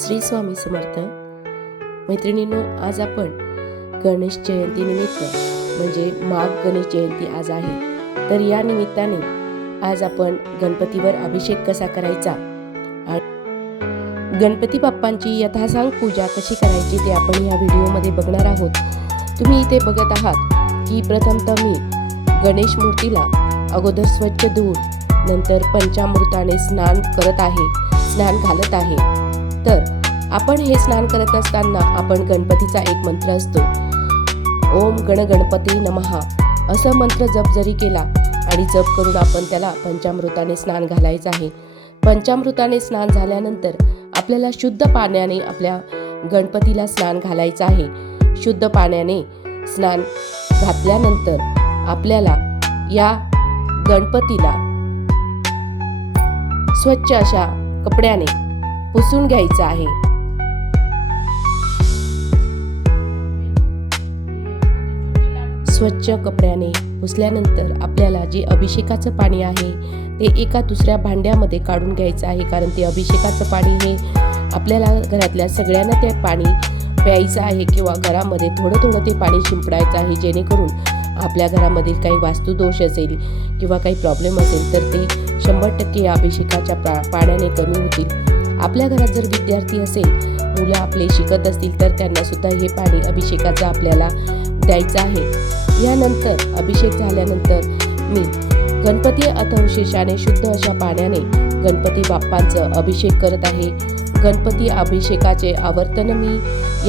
श्री स्वामी समर्थ. मैत्रिणींनो आज आपण गणेश जयंतीनिमित्त म्हणजे माघ गणेश जयंती आज आहे. तर या निमित्ताने आज आपण गणपतीवर अभिषेक कसा करायचा आणि गणपती बाप्पांची यथासांग पूजा कशी करायची ते आपण या व्हिडिओमध्ये बघणार आहोत. तुम्ही इथे बघत आहात की प्रथमतः मी गणेश मूर्तीला अगोदर स्वच्छ धुवून नंतर पंचामृताने स्नान करत आहे स्नान घालत आहे. तर आपण हे स्नान करत असताना आपण गणपतीचा एक मंत्र असतो. ओम गण गणपती नमहा असं मंत्र जप जरी केला आणि जप करून आपण त्याला पंचामृताने स्नान घालायचं आहे. पंचामृताने स्नान झाल्यानंतर आपल्याला शुद्ध पाण्याने आपल्या गणपतीला स्नान घालायचं आहे. शुद्ध पाण्याने स्नान घातल्यानंतर आपल्याला या गणपतीला स्वच्छ अशा कपड्याने पुसून घ्यायचं आहे. स्वच्छ कपड्याने पुसल्यानंतर आपल्याला जे अभिषेकाचं पाणी आहे ते एका दुसऱ्या भांड्यामध्ये काढून घ्यायचं आहे. कारण ते अभिषेकाचं पाणी हे आपल्याला घरातल्या सगळ्यांना ते पाणी प्यायचं आहे किंवा घरामध्ये थोडं थोडं ते पाणी शिंपडायचं आहे. जेणेकरून आपल्या घरामध्ये काही वास्तुदोष असेल किंवा काही प्रॉब्लेम असेल तर ते शंभर टक्के या अभिषेकाच्या पा पाण्याने कमी होतील. आपल्या घरात जर विद्यार्थी असेल मुलं आपले शिकत असतील तर त्यांना सुद्धा हे पाणी अभिषेकाचं आपल्याला द्यायचं आहे. यानंतर अभिषेक झाल्यानंतर मी गणपती अथवशेषाने शुद्ध अशा पाण्याने गणपती बाप्पांचं अभिषेक करत आहे. गणपती अभिषेकाचे आवर्तन मी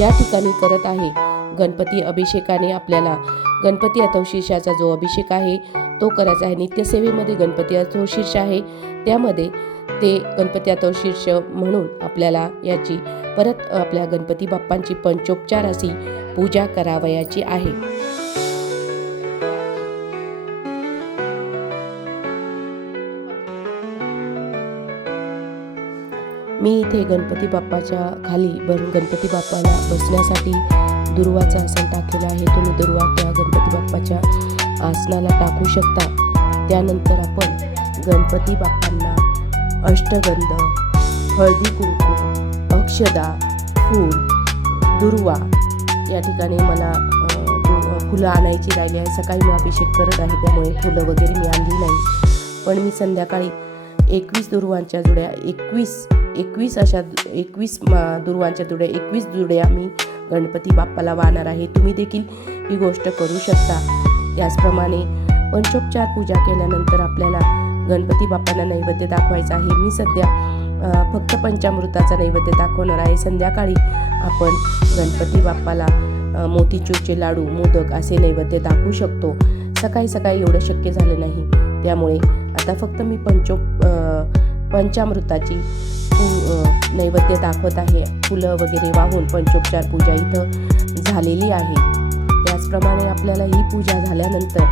या ठिकाणी करत आहे. गणपती अभिषेकाने आपल्याला गणपती अथवशीर्षाचा जो अभिषेक आहे तो करायचा आहे. नित्यसेवेमध्ये गणपती अथवशीर्ष आहे. त्यामध्ये ते गणपती शीर्ष म्हणून आपल्याला याची परत आपल्या गणपती बाप्पांची पंचोपचार अशी पूजा करावयाची आहे. मी इथे गणपती बाप्पाच्या खाली भरून गणपती बाप्पाला बसण्यासाठी दुर्वाचा आसन टाकलेला आहे. तुम्ही दुर्वा त्या गणपती बाप्पाच्या आसनाला टाकू शकता. त्यानंतर आपण गणपती बाप्पांना अष्टगंध हळदी कुंकू अक्षदा फूल दुर्वा या ठिकाणी मला फुलं आणायची राहिली आहे. सकाळी मी अभिषेक करत आहे त्यामुळे फुलं वगैरे मी आणली नाही. पण मी संध्याकाळी एकवीस दुर्वांच्या जुड्या एकवीस एकवीस अशा एकवीस मा- दुर्वांच्या जुड्या एकवीस जुड्या मी गणपती बाप्पाला वाहणार आहे. तुम्ही देखील ही गोष्ट करू शकता. त्याचप्रमाणे पंचोपचार पूजा केल्यानंतर आपल्याला गणपती बाप्पांना नैवेद्य दाखवायचा आहे. मी सध्या फक्त पंचामृताचा नैवेद्य दाखवणार आहे. संध्याकाळी आपण गणपती बाप्पाला मोतीचूरचे लाडू मोदक असे नैवेद्य दाखवू शकतो. सकाळी सकाळी एवढं शक्य झालं नाही. त्यामुळे आता फक्त मी पंचो पंचामृताची पू नैवेद्य दाखवत आहे. फुलं वगैरे वाहून पंचोपचार पूजा इथं झालेली आहे. त्याचप्रमाणे आपल्याला ही पूजा झाल्यानंतर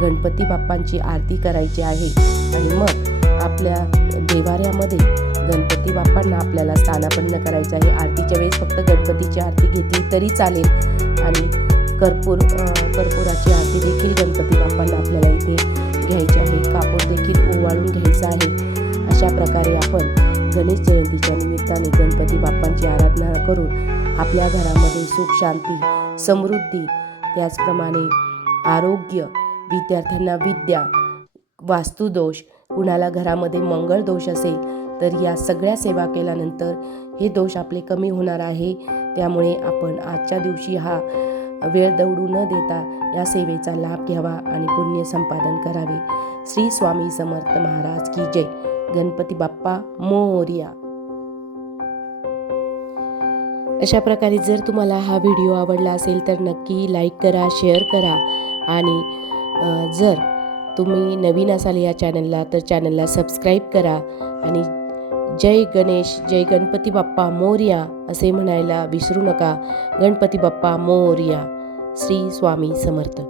गणपती बाप्पांची आरती करायची आहे. आणि मग आपल्या देवाऱ्यामध्ये गणपती बाप्पांना आपल्याला स्थानापन्न करायचं आहे. आरतीच्या वेळेस फक्त गणपतीची आरती घेतली तरी चालेल. आणि कर्पूर कर्पूराची कर्पुराची आरती देखील गणपती बाप्पांना आपल्याला इथे घ्यायची आहे. कापूर देखील ओवाळून घ्यायचं आहे. अशा प्रकारे आपण गणेश जयंतीच्या निमित्ताने गणपती बाप्पांची आराधना करून आपल्या घरामध्ये सुख शांती समृद्धी त्याचप्रमाणे आरोग्य विद्यार्थ्यांना विद्या वास्तुदोष कुणाला घरामध्ये मंगळ दोष असेल तर या सगळ्या सेवा केल्यानंतर हे दोष आपले कमी होणार आहे. त्यामुळे आपण आजच्या दिवशी हा वेळ दौडू न देता या सेवेचा लाभ घ्यावा आणि पुण्य संपादन करावे. श्री स्वामी समर्थ महाराज की जय. गणपती बाप्पा मोर्या. अशा प्रकारे जर तुम्हाला हा व्हिडिओ आवडला असेल तर नक्की लाईक करा शेअर करा आणि जर तुम्ही नवीन असाल या चॅनलला तर चॅनलला सबस्क्राईब करा आणि जय गणेश जय गणपती बाप्पा मोर्या असे म्हणायला विसरू नका. गणपती बाप्पा मोर्या. श्री स्वामी समर्थ.